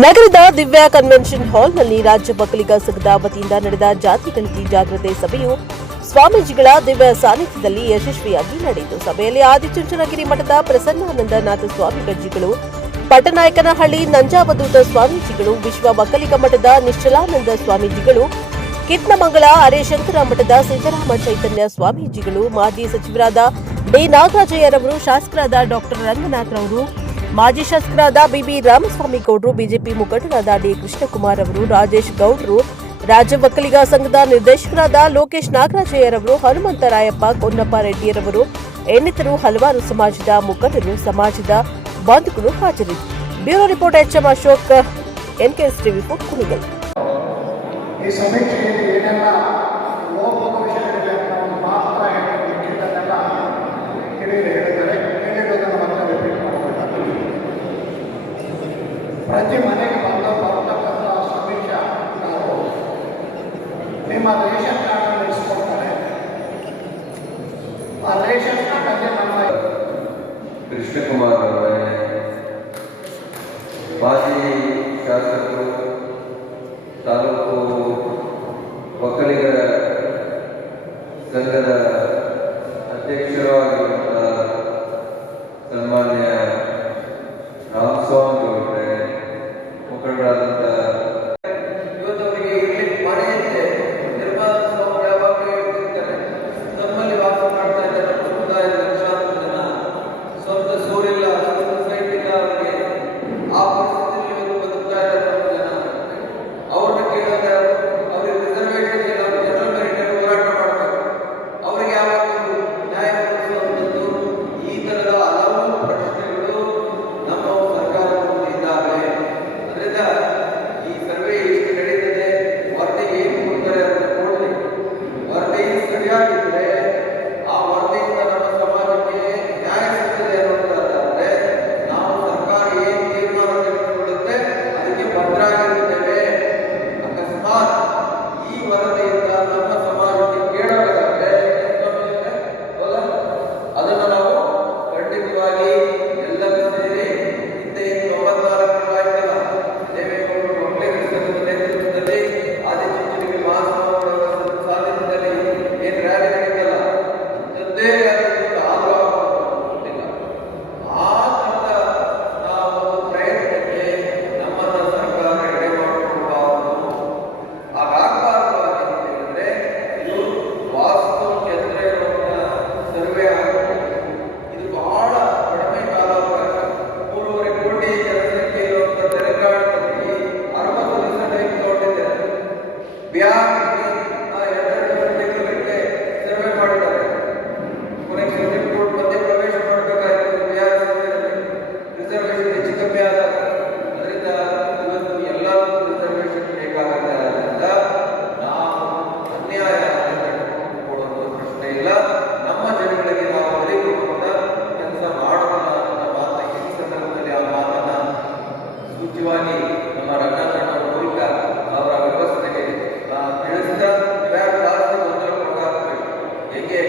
ನಗರದ ದಿವ್ಯಾ ಕನ್ವೆನ್ಷನ್ ಹಾಲ್ನಲ್ಲಿ ರಾಜ್ಯ ಬಕಲಿಗ ಸಂಘದ ವತಿಯಿಂದ ನಡೆದ ಜಾತಿ ಗಣತಿ ಜಾಗೃತಿ ಸಭೆಯು ಸ್ವಾಮೀಜಿಗಳ ದಿವ್ಯ ಸಾನ್ನಿಧ್ಯದಲ್ಲಿ ಯಶಸ್ವಿಯಾಗಿ ನಡೆಯಿತು. ಸಭೆಯಲ್ಲಿ ಆದಿಚುಂಚನಗಿರಿ ಮಠದ ಪ್ರಸನ್ನಾನಂದನಾಥ ಸ್ವಾಮಿಗಜ್ಜಿಗಳು ಪಟ್ಟನಾಯಕನಹಳ್ಳಿ ನಂಜಾವಧೂತ ಸ್ವಾಮೀಜಿಗಳು, ವಿಶ್ವ ಬಕಲಿಗ ಮಠದ ನಿಶ್ಚಲಾನಂದ ಸ್ವಾಮೀಜಿಗಳು, ಕಿತ್ನಮಂಗಲ ಶಂಕರ ಮಠದ ಸಿದ್ದರಾಮ ಚೈತನ್ಯ ಸ್ವಾಮೀಜಿಗಳು, ಮಾಜಿ ಸಚಿವರಾದ ಡಿ ನಾಗರಾಜಯ್ಯರವರು, ಶಾಸಕರಾದ ಡಾಕ್ಟರ್ ರಂಗನಾಥ್ರವರು ಮಾಜಿ ಶಾಸಕರಾದ ಬಿಬಿ ರಾಮಸ್ವಾಮಿ ಗೌಡರು, ಬಿಜೆಪಿ ಮುಖಂಡರಾದ ಡಿ ಕೃಷ್ಣಕುಮಾರ್ ಅವರು, ರಾಜೇಶ್ ಗೌಡರು, ರಾಜ್ಯ ಒಕ್ಕಲಿಗ ಸಂಘದ ನಿರ್ದೇಶಕರಾದ ಲೋಕೇಶ್ ನಾಗರಾಜಯ್ಯರವರು ಹನುಮಂತರಾಯಪ್ಪ ಕೊನ್ನಪ್ಪ ರೆಡ್ಡಿಯರವರು ಇನ್ನಿತರು ಹಲವಾರು ಸಮಾಜದ ಮುಖಂಡರು, ಸಮಾಜದ ಬಂಧುಗಳು ಹಾಜರಿದ್ದರು. Bureau report HM Ashok NKS TV Kunigal Até como a We are ಹೆಂಗೆ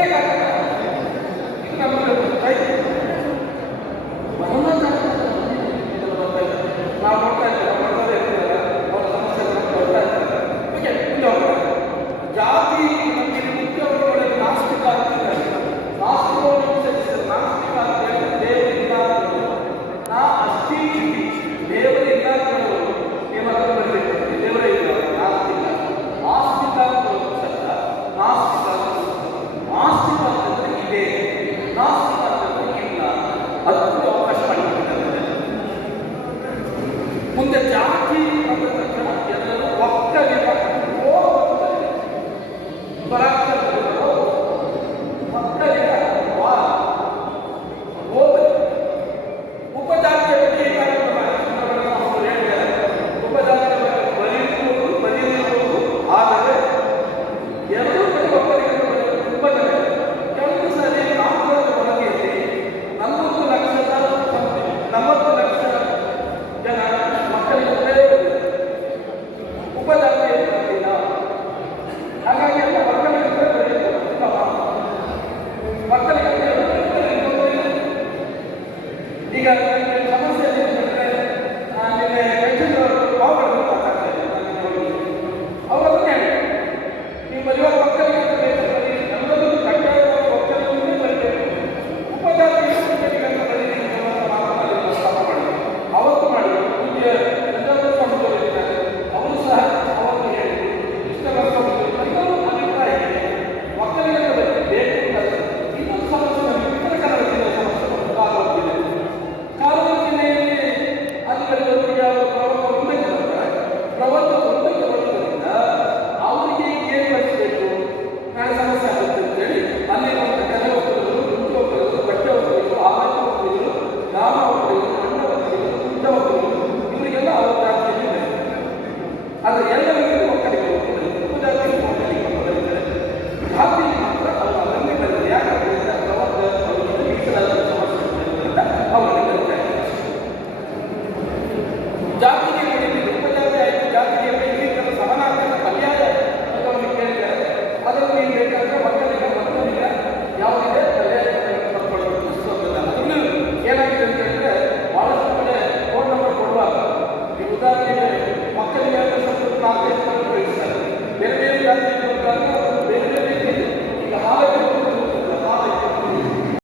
Pega, pega.